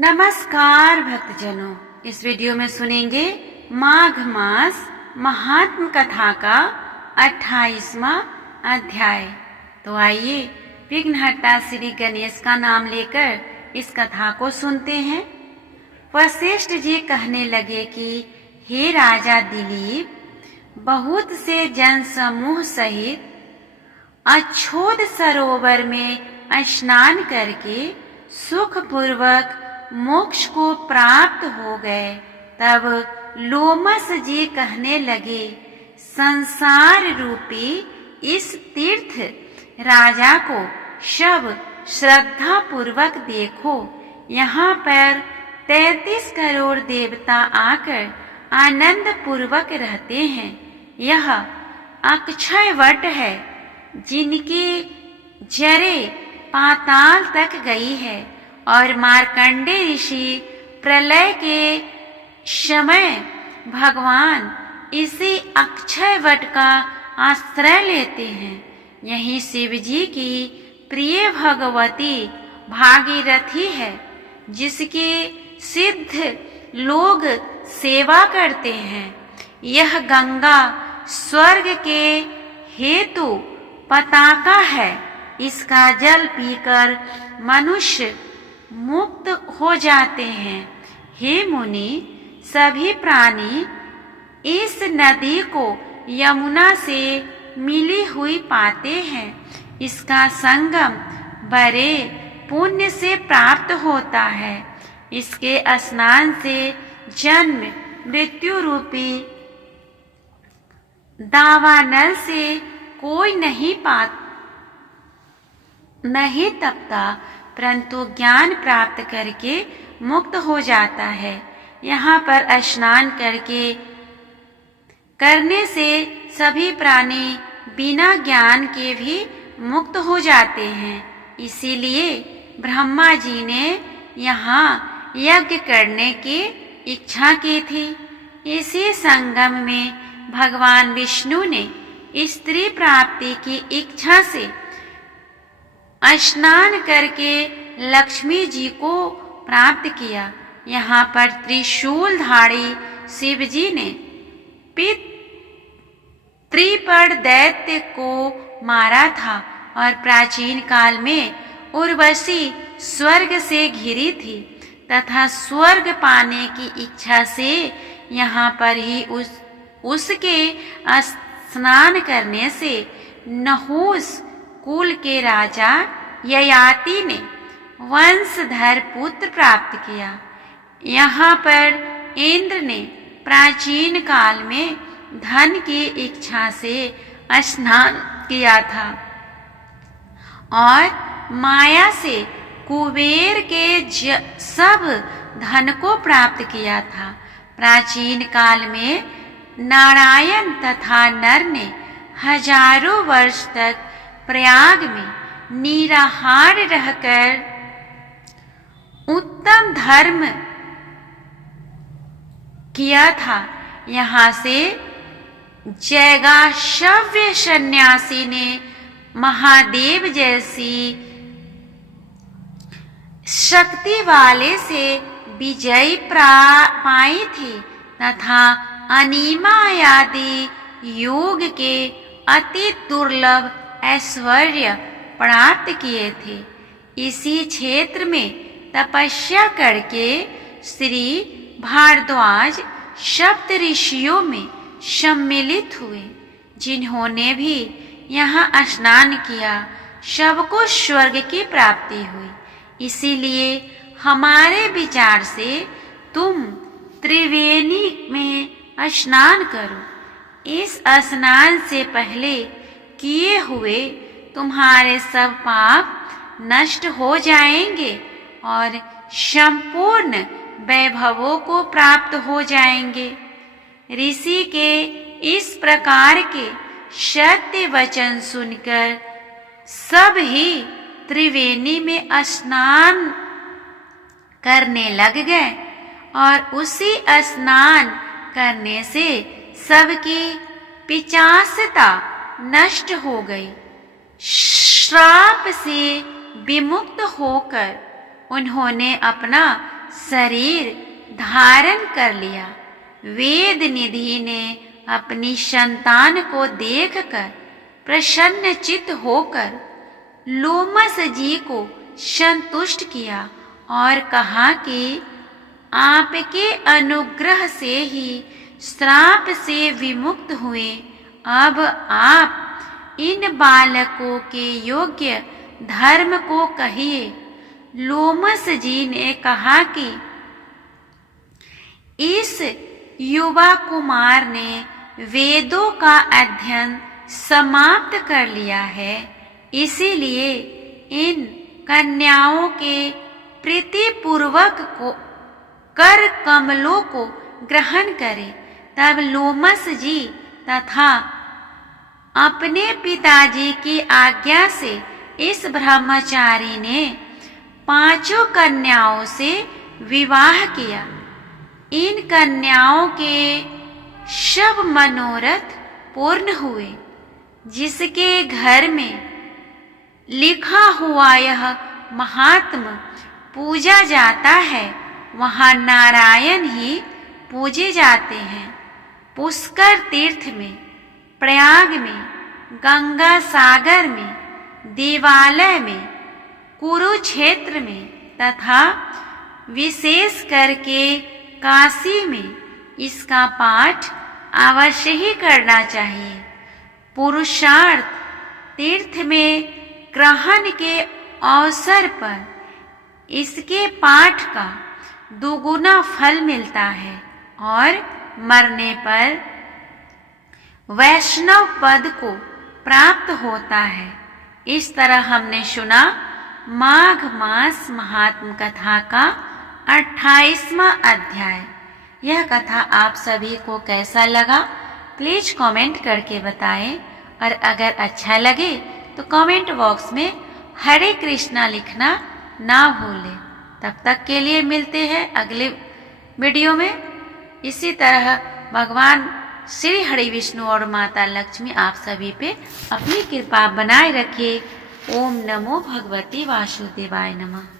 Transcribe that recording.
नमस्कार भक्तजनों, इस वीडियो में सुनेंगे माघ मास महात्म कथा का 28वां अध्याय। तो आइए विघ्नहर्ता श्री गणेश का नाम लेकर इस कथा को सुनते हैं। वशिष्ठ जी कहने लगे कि हे राजा दिलीप, बहुत से जन समूह सहित अछोद सरोवर में स्नान करके सुख पूर्वक मोक्ष को प्राप्त हो गए। तब लोमस जी कहने लगे, संसार रूपी इस तीर्थ राजा को सब श्रद्धा पूर्वक देखो। यहाँ पर 33 करोड़ देवता आकर आनंद पूर्वक रहते हैं। यह अक्षय वट है जिनकी जड़ें पाताल तक गई है और मार्कंडे ऋषि प्रलय के समय भगवान इसी अक्षय वट का आश्रय लेते हैं। यही शिव जी की प्रिय भगवती भागीरथी है, जिसकी सिद्ध लोग सेवा करते हैं। यह गंगा स्वर्ग के हेतु पताका है। इसका जल पीकर मनुष्य मुक्त हो जाते हैं। हे मुनि, सभी प्राणी इस नदी को यमुना से मिली हुई पाते हैं। इसका संगम बड़े पुण्य से प्राप्त होता है। इसके स्नान से जन्म मृत्यु रूपी दावानल से कोई नहीं तपता, परंतु ज्ञान प्राप्त करके मुक्त हो जाता है। यहाँ पर स्नान करने से सभी प्राणी बिना ज्ञान के भी मुक्त हो जाते हैं। इसीलिए ब्रह्मा जी ने यहाँ यज्ञ करने की इच्छा की थी। इसी संगम में भगवान विष्णु ने स्त्री प्राप्ति की इच्छा से स्नान करके लक्ष्मी जी को प्राप्त किया। यहाँ पर त्रिशूलधारी शिव जी ने त्रिपड़ दैत्य को मारा था और प्राचीन काल में उर्वशी स्वर्ग से घिरी थी तथा स्वर्ग पाने की इच्छा से यहाँ पर ही उसके स्नान करने से नहुस कुल के राजा ययाति ने वंशधर पुत्र प्राप्त किया। यहाँ पर इंद्र ने प्राचीन काल में धन की इच्छा से स्नान किया था और माया से कुबेर के सब धन को प्राप्त किया था। प्राचीन काल में नारायण तथा नर ने हजारों वर्ष तक प्रयाग में निराहार रहकर उत्तम धर्म किया था। यहाँ से जैगाशव्य सन्यासी ने महादेव जैसी शक्ति वाले से विजय पाई थी तथा अनिमा आदि योग के अति दुर्लभ ऐश्वर्य प्राप्त किए थे। इसी क्षेत्र में तपस्या करके श्री भारद्वाज सप्त ऋषियों में सम्मिलित हुए, जिन्होंने भी यहाँ स्नान किया। सबको स्वर्ग की प्राप्ति हुई। इसीलिए हमारे विचार से तुम त्रिवेणी में स्नान करो। इस स्नान से पहले किए हुए तुम्हारे सब पाप नष्ट हो जाएंगे और संपूर्ण वैभवों को प्राप्त हो जाएंगे। ऋषि के इस प्रकार के सत्य वचन सुनकर सब ही त्रिवेणी में स्नान करने लग गए और उसी स्नान करने से सबकी पिचासता नष्ट हो गई। श्राप से विमुक्त होकर उन्होंने अपना शरीर धारण कर लिया। वेद निधि ने अपनी संतान को देखकर प्रसन्नचित्त होकर लोमस जी को संतुष्ट किया और कहा कि आपके अनुग्रह से ही श्राप से विमुक्त हुए। अब आप इन बालकों के योग्य धर्म को कहिए। लोमस जी ने कहा कि इस युवा कुमार ने वेदों का अध्ययन समाप्त कर लिया है, इसीलिए इन कन्याओं के प्रीतिपूर्वक को कर कमलों को ग्रहण करे। तब लोमस जी तथा अपने पिताजी की आज्ञा से इस ब्रह्मचारी ने 5 कन्याओं से विवाह किया। इन कन्याओं के सब मनोरथ पूर्ण हुए। जिसके घर में लिखा हुआ यह महात्म पूजा जाता है, वहाँ नारायण ही पूजे जाते हैं। पुष्कर तीर्थ में, प्रयाग में, गंगा सागर में, देवालय में, कुरुक्षेत्र में तथा विशेष करके काशी में इसका पाठ अवश्य ही करना चाहिए। पुरुषार्थ तीर्थ में ग्रहण के अवसर पर इसके पाठ का दुगुना फल मिलता है और मरने पर वैष्णव पद को प्राप्त होता है। इस तरह हमने सुना माघ मास महात्म कथा का 28वां अध्याय। यह कथा आप सभी को कैसा लगा प्लीज कमेंट करके बताएं, और अगर अच्छा लगे तो कमेंट बॉक्स में हरे कृष्णा लिखना ना भूलें। तब तक के लिए मिलते हैं अगले वीडियो में। इसी तरह भगवान श्री हरि विष्णु और माता लक्ष्मी आप सभी पे अपनी कृपा बनाए रखे। ओम नमो भगवते वासुदेवाय नमः।